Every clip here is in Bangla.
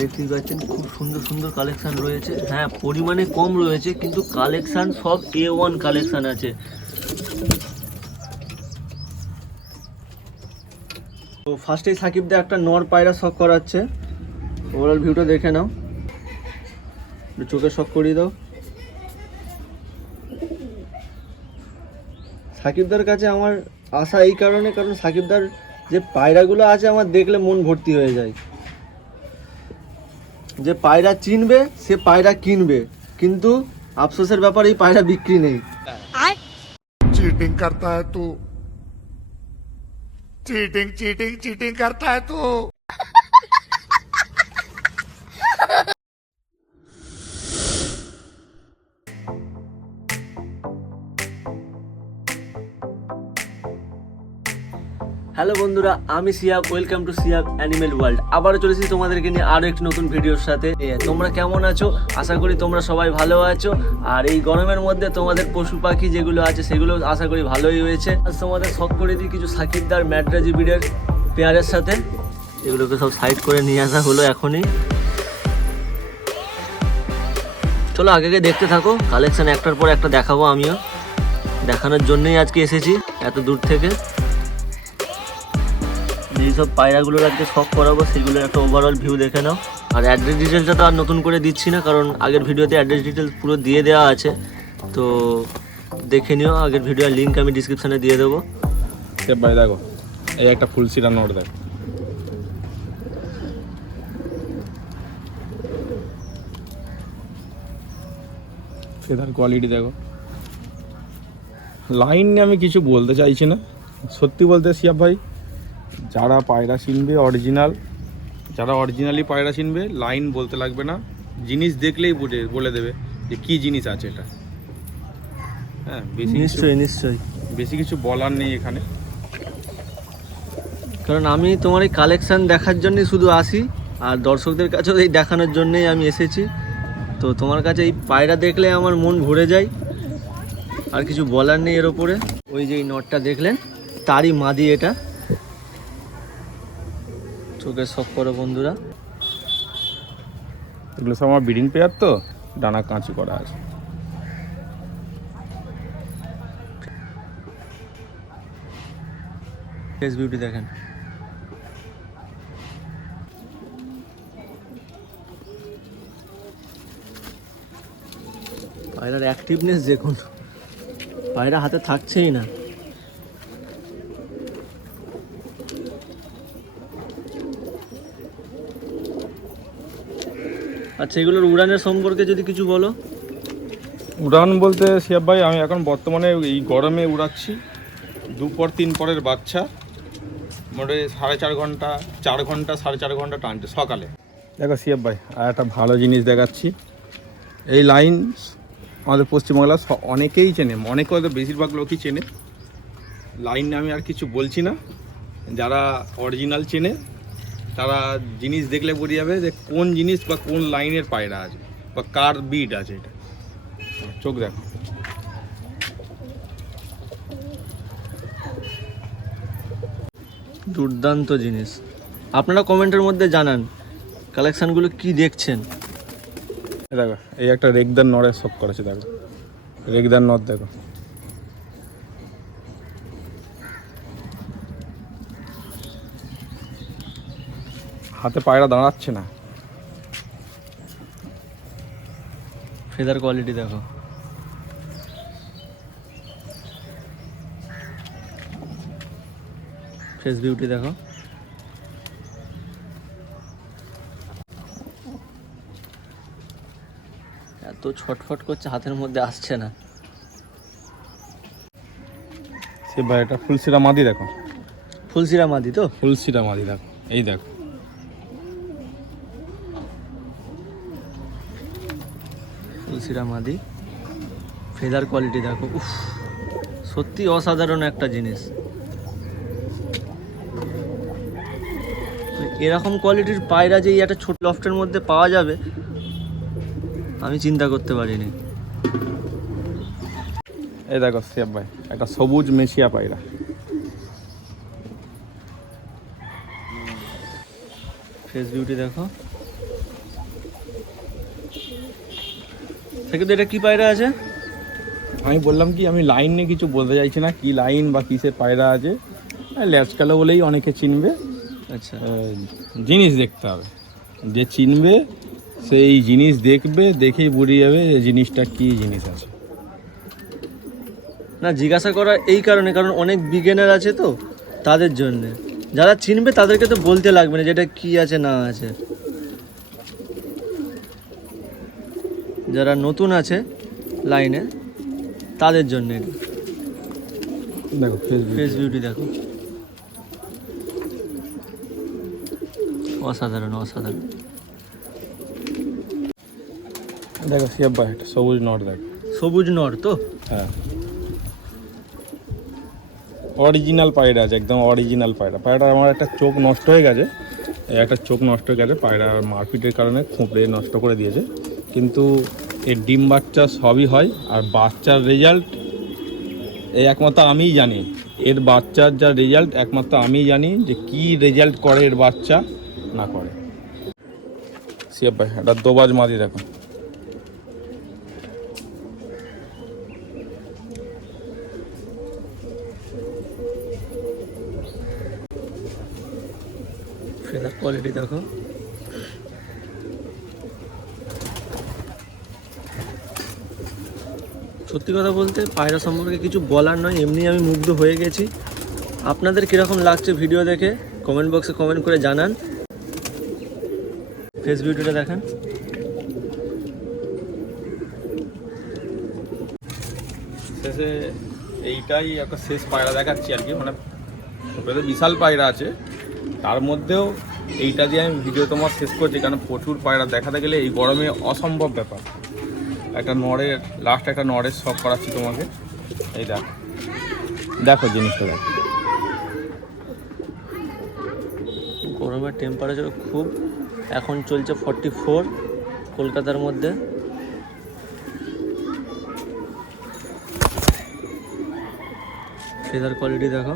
দেখতেই পাচ্ছেন খুব সুন্দর সুন্দর কালেকশান রয়েছে। হ্যাঁ, পরিমাণে কম রয়েছে কিন্তু কালেকশান সব A1 কালেকশান আছে। তো ফার্স্টেই সাকিব দা একটা নর পায়রা শখ করাচ্ছে। ওভারঅল ভিউটা দেখে নাও, চোখে শখ করিয়ে দাও। সাকিবদার কাছে আমার আশা এই কারণে, কারণ সাকিবদার যে পায়রাগুলো আছে আমার দেখলে মন ভর্তি হয়ে যায়। যে পায়রা চিনবে সে পায়রা কিনবে, কিন্তু আফসোসের ব্যাপার এই পায়রা বিক্রি নেই। चीटिंग करता है तू, चीटिंग चीटिंग चीटिंग करता है तू। হ্যালো বন্ধুরা, আমি Siyab, welcome to Siyab animal world. আবারও চলেছি তোমাদেরকে নিয়ে আরও একটি নতুন ভিডিওর সাথে। তোমরা কেমন আছো? আশা করি তোমরা সবাই ভালো আছো। আর এই গরমের মধ্যে তোমাদের পশু পাখি যেগুলো আছে সেগুলো আশা করি ভালোই হয়েছে। আজ তোমাদের শখ করে দিই কিছু সাকিবদার ম্যাড্রাজি ব্রিডের পেয়ারের সাথে। এগুলোকে সব সাইড করে নিয়ে আসা হলো এখনই। চলো আগে দেখতে থাকো, কালেকশন একটার পর একটা দেখাবো। আমিও দেখানোর জন্যই আজকে এসেছি এত দূর থেকে। যেসব পায়রাগুলোর আজকে শখ করাবো সেগুলোর একটা ওভারঅল ভিউ দেখে নাও। আর অ্যাড্রেস ডিটেলসটা তো আর নতুন করে দিচ্ছি না, কারণ আগের ভিডিওতে অ্যাড্রেস ডিটেলস পুরো দিয়ে দেওয়া আছে। তো দেখে নিও, আগের ভিডিওর লিঙ্ক আমি ডিসক্রিপশানে দিয়ে দেবো। ভাই দেখো, এই একটা ফুলসিরা নোট দেখো, ফেদার কোয়ালিটি দেখো। লাইন নিয়ে আমি কিছু বলতে চাইছি না, সত্যি বলতে সিয়াব ভাই, যারা পায়রা চিনবে অরিজিনাল, যারা অরিজিনালি পায়রা চিনবে, লাইন বলতে লাগবে না, জিনিস দেখলেই বলে দেবে যে কী জিনিস আছে এটা। হ্যাঁ, নিশ্চয়ই বেশি কিছু বলার নেই এখানে, কারণ আমি তোমার এই কালেকশান দেখার জন্যই শুধু আসি, আর দর্শকদের কাছেও এই দেখানোর জন্যই আমি এসেছি। তো তোমার কাছে এই পায়রা দেখলে আমার মন ভরে যায়, আর কিছু বলার নেই এর ওপরে। ওই যে এই নটটা দেখলেন, তারই মাদি এটা। চোখে শখ করো বন্ধুরা। এগুলো সব আমার ব্রিডিং পেয়ার, তো ডানা কাঁচু করা আছে। ফেস বিউটি দেখেন, পায়রার অ্যাক্টিভনেস দেখুন, পায়রা হাতে থাকছেই না। আচ্ছা, এগুলোর উড়ানের সম্পর্কে যদি কিছু বলো। উড়ান বলতে সিয়াব ভাই, আমি এখন বর্তমানে এই গরমে উড়াচ্ছি 2 পর 3 পরের বাচ্চা, মোটামুটি 4.5 ঘন্টা, 4 ঘন্টা, 4.5 ঘন্টা টানছে সকালে। দেখো সিয়াব ভাই, আর একটা ভালো জিনিস দেখাচ্ছি। এই লাইন আমাদের পশ্চিমবাংলা অনেকেই চেনে, অনেকে হয়তো বেশিরভাগ লোকই চেনে। লাইন আমি আর কিছু বলছি না, যারা অরিজিনাল চেনে তারা জিনিস দেখলে বোঝা যাবে যে কোন জিনিস বা কোন লাইনের পায়রা আছে বা কার বিড আছে। এটা চোখ দেখো, দুর্দান্ত জিনিস। আপনারা কমেন্টের মধ্যে জানান কালেকশানগুলো কি দেখছেন। দেখো এই একটা রেগদার নড়ে শখ করেছে, দেখো রেগদার নর দেখো। হাতে পায়রা দাঁড়াচ্ছে না। ফেদার কোয়ালিটি দেখো, ফেস বিউটি দেখো। এত ছটফট করছে, হাতের মধ্যে আসছে না। সে ভাই এটা ফুলসিরা মাদি দেখো, ফুলসিরা মাদি তো, ফুলসিরা মাদি দেখো, এই দেখো। ফুলসিরা মাদি, ফেদার কোয়ালিটি দেখো। উফ, সত্যি অসাধারণ একটা জিনিস। এরকম কোয়ালিটির পায়রা যে একটা ছোট লফটের মধ্যে পাওয়া যাবে আমি চিন্তা করতে পারিনি। এই দেখো সিয়াব ভাই, একটা সবুজ মেশিয়া পায়রা। ফেস বিউটি দেখো, সাকিব এটা কি পায়রা আছে? আমি বললাম কি আমি লাইন নিয়ে কিছু বলতে চাইছি না, কি লাইন বা কিসের পায়রা আছে, ল্যাচ কালো বলেই অনেকে চিনবে। আচ্ছা, জিনিস দেখতে হবে, যে চিনবে সেই জিনিস দেখবে, দেখেই বুঝে যাবে যে জিনিসটা কি জিনিস আছে। না জিজ্ঞাসা করা এই কারণে, কারণ অনেক বিগিনার আছে তো, তাদের জন্যে। যারা চিনবে তাদেরকে তো বলতে লাগবে না যেটা কি আছে না আছে। যারা নতুন আছে লাইনে তাদের জন্য। দেখো ফেস বিউটি দেখো, অসাধারণ অসাধারণ। দেখো শিয়াব ভাই একটা সবুজ নট, দেখ সবুজ নর তো? হ্যাঁ, অরিজিনাল পায়রা আছে, একদম অরিজিনাল পায়রা। পায়রাটার আমার একটা চোখ নষ্ট হয়ে গেছে, একটা চোখ নষ্ট হয়ে গেছে, পায়রা মারপিটের কারণে খুঁপড়ে নষ্ট করে দিয়েছে। কিন্তু এর ডিম বাচ্চা সবই হয়, আর বাচ্চার রেজাল্ট এই একমাত্র আমিই জানি। এর বাচ্চার যা রেজাল্ট একমাত্র আমিই জানি, যে কি রেজাল্ট করে এর বাচ্চা না করে। শিয়াব ভাই একটা দোবাজ মাদি দেখো, ফেদার কোয়ালিটি দেখো। সত্যি কথা বলতে পায়রা সম্পর্কে কিছু বলার নয়, এমনি আমি মুগ্ধ হয়ে গেছি। আপনাদের কীরকম লাগছে ভিডিও দেখে কমেন্ট বক্সে কমেন্ট করে জানান। ফেস বিউটিটা দেখেন, শেষে এইটাই একটা শেষ পায়রা দেখাচ্ছি আর কি। মানে ওটাতে বিশাল পায়রা আছে, তার মধ্যেও এইটা দিয়ে আমি ভিডিও তোমার শেষ করছি, কারণ প্রচুর পায়রা দেখাতে গেলে এই গরমে অসম্ভব ব্যাপার। একটা নড়ের লাস্ট একটা নড়ের শখ করাচ্ছি তোমাকে। এই দেখো, দেখো জিনিসটা দেখো। গরমের টেম্পারেচার খুব, এখন চলছে 44 কলকাতার মধ্যে। ফেদার কোয়ালিটি দেখো।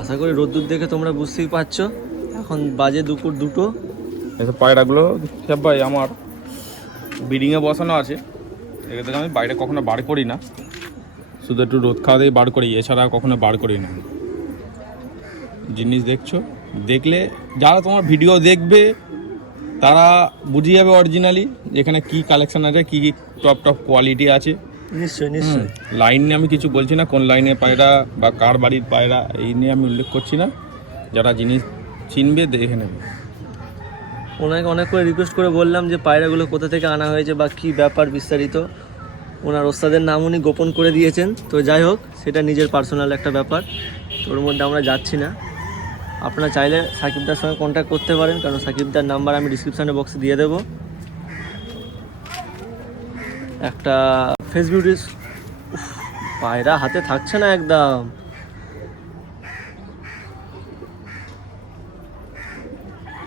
আশা করি রোদ্দুর দেখে তোমরা বুঝতেই পারছো, এখন বাজে দুপুর 2টো। এসব পায়রাগুলো সব ভাই আমার ব্রিডিংয়ে বসানো আছে, এগুলো আমি বাইরে কখনো বার করি না, শুধু একটু রোদ খাওয়া দিয়ে বার করি, এছাড়া কখনো বার করি না। জিনিস দেখছো, দেখলে যারা তোমার ভিডিও দেখবে তারা বুঝে যাবে অরিজিনালি এখানে কি কালেকশন আছে, কি কি টপ টপ কোয়ালিটি আছে। নিশ্চয়ই নিশ্চয়ই। লাইন নিয়ে আমি কিছু বলছি না, কোন লাইনে পায়রা বা কার বাড়ির পায়রা এই নিয়ে আমি উল্লেখ করছি না। যারা জিনিস চিনবে দেখে নেবে। ওনাকে অনেক করে রিকোয়েস্ট করে বললাম যে পায়রাগুলো কোথা থেকে আনা হয়েছে বা কী ব্যাপার বিস্তারিত। ওনার ওস্তাদের নাম উনি গোপন করে দিয়েছেন। তো যাই হোক, সেটা নিজের পার্সোনাল একটা ব্যাপার, তোর মধ্যে আমরা যাচ্ছি না। আপনারা চাইলে সাকিবদার সঙ্গে কন্ট্যাক্ট করতে পারেন, কারণ সাকিবদার নাম্বার আমি ডিসক্রিপশানে বক্সে দিয়ে দেবো। একটা ফেস বিউটিস পায়রা হাতে থাকছে না একদম।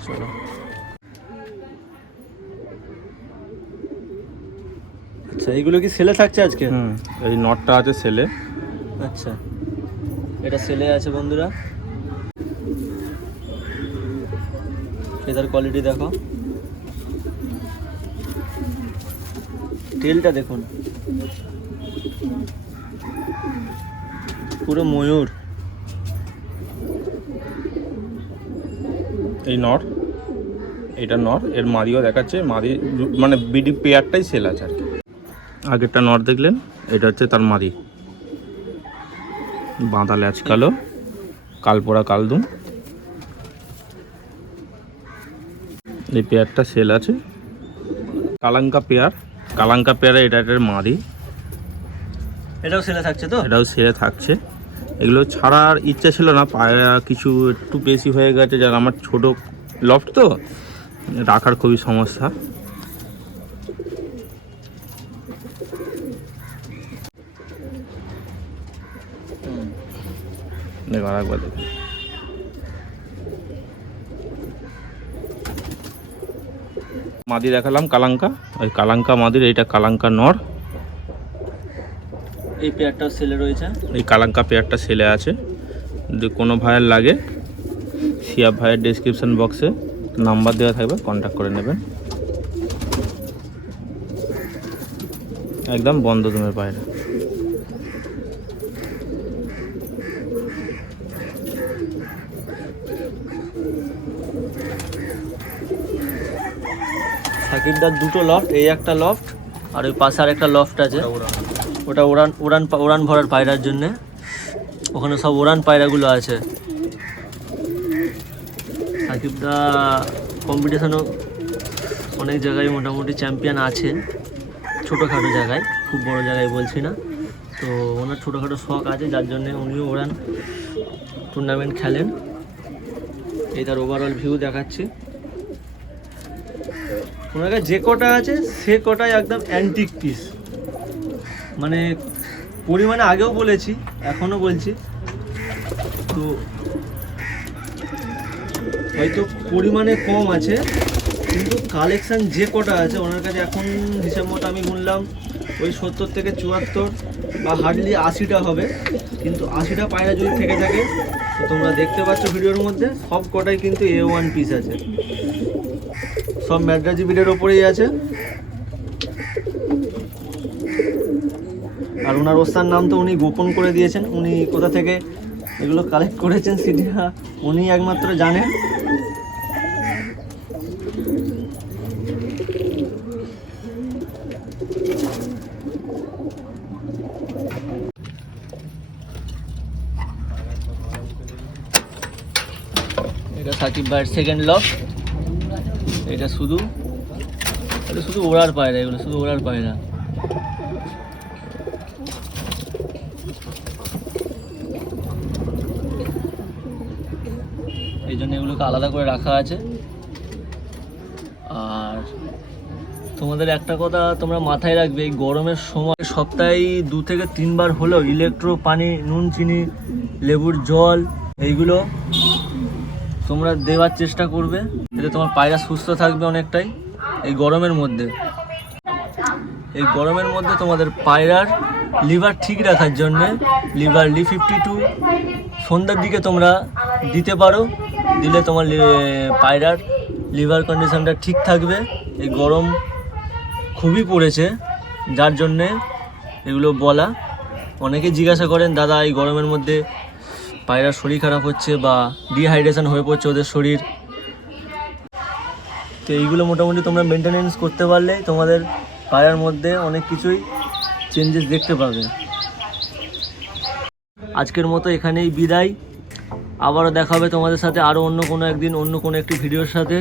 চলো, আচ্ছা এইগুলো কি সেলে থাকছে আজকে? এই নটটা আছে সেলে। আচ্ছা, এটা সেলে আছে বন্ধুরা। ফেদার কোয়ালিটি দেখো, টেলটা দেখুন, পুরো ময়ূর। এই নর, এটা নর, এর মাদিও দেখাচ্ছে। মাদি মানে বিডি পেয়ারটাই সেল আছে আর কি। আগেরটা নর দেখলেন, এটা হচ্ছে তার মাদি, বাঁধা ল্যাচ কালো, কালপোড়া কালদুম। এই পেয়ারটা সেল আছে। কালাঙ্কা পেয়ার, কালাঙ্কা পেয়ারে এটা এটার মাদি, এটাও সেলে থাকছে তো? এটাও সেলে থাকছে। এগুলো ছাড়ার ইচ্ছা ছিল না, পায়রা কিছু একটু বেশি হয়ে গেছে, যার আমার ছোট লফট তো রাখার খুবই সমস্যা। দেখো আরেকবার দেখুন, মাদি দেখালাম কালাঙ্কা, ওই কালাঙ্কা মাদির এইটা কালাঙ্কা নর। এই পেয়ারটাও সেলে রয়েছে। এই কালাঙ্কা পেয়ারটা সেলে আছে। যদি কোনো ভাইয়ের লাগে, শিয়াব ভাইয়ের ডেসক্রিপশন বক্সে নাম্বার দেওয়া থাকবে, কন্ট্যাক্ট করে নেবেন। একদম বন্ধ দমের পায়রা। সাকিবদার দুটো লফট, এই একটা লফট আর ওই পাশে আর একটা লফট আছে, ওটা উড়ান উড়ান উড়ান ভরার পায়রার জন্যে। ওখানে সব উড়ান পায়রাগুলো আছে। সাকিবদা কম্পিটিশনও অনেক জায়গায় মোটামুটি চ্যাম্পিয়ন আছে, ছোটোখাটো জায়গায়, খুব বড় জায়গায় বলছি না। তো ওনার ছোটোখাটো শখ আছে, যার জন্যে উনিও উড়ান টুর্নামেন্ট খেলেন। এই তার ওভারঅল ভিউ দেখাচ্ছি। ওনার কাছে যে কটা আছে সে কটাই একদম অ্যান্টিক পিস, মানে পরিমাণে আগেও বলেছি এখনও বলছি, তো হয়তো পরিমাণে কম আছে কিন্তু কালেকশান যে কটা আছে ওনার কাছে এখন হিসাব মতো আমি গুনলাম ওই 70 থেকে 74 বা হার্ডলি 80টা হবে। কিন্তু 80টা পায়রা যদি থেকে থাকে তো তোমরা দেখতে পাচ্ছ ভিডিওর মধ্যে সব কটাই কিন্তু A1 পিস আছে, সব ম্যাড্রাজি বিডের ওপরেই আছে। আর ওনার ওস্তার নাম তো উনি গোপন করে দিয়েছেন, উনি কোথা থেকে এগুলো কালেক্ট করেছেন সেটা উনি একমাত্র জানেন। এটা সাকিব ভাইয়ের সেকেন্ড লফ। এটা শুধু ওড়ার পায়রা, এগুলো শুধু ওড়ার পায়রা। এই জন্য এগুলোকে আলাদা করে রাখা আছে। আর তোমাদের একটা কথা তোমরা মাথায় রাখবে, এই গরমের সময় সপ্তাহে 2 থেকে 3 বার হলেও ইলেকট্রো পানি, নুন চিনি, লেবুর জল এইগুলো তোমরা দেওয়ার চেষ্টা করবে, এতে তোমার পায়রা সুস্থ থাকবে অনেকটাই। এই গরমের মধ্যে তোমাদের পায়রার লিভার ঠিক রাখার জন্যে লিভার Li52 সন্ধ্যার দিকে তোমরা দিতে পারো, দিলে তোমার পায়রার লিভার কন্ডিশনটা ঠিক থাকবে। এই গরম খুবই পড়েছে, যার জন্যে এগুলো বলা। অনেকে জিজ্ঞাসা করেন দাদা এই গরমের মধ্যে পায়রার শরীর খারাপ হচ্ছে বা ডিহাইড্রেশন হয়ে পড়ছে ওদের শরীর, তো এইগুলো মোটামুটি তোমরা মেনটেনেন্স করতে পারলে তোমাদের পায়রার মধ্যে অনেক কিছুই চেঞ্জেস দেখতে পাবে। আজকের মতো এখানেই বিদায়, আবারও দেখা হবে তোমাদের সাথে আরও অন্য কোনো একদিন অন্য কোনো একটি ভিডিওর সাথে।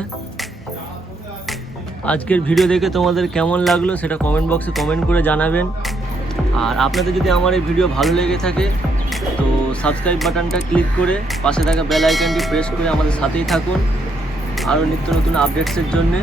আজকের ভিডিও দেখে তোমাদের কেমন লাগলো সেটা কমেন্ট বক্সে কমেন্ট করে জানাবেন। আর আপনাদের যদি আমার এই ভিডিও ভালো লেগে থাকে তো সাবস্ক্রাইব বাটনটা ক্লিক করে পাশে থাকা বেল আইকনটি প্রেস করে আমাদের সাথেই থাকুন আরও নিত্য নতুন আপডেটসের জন্যে।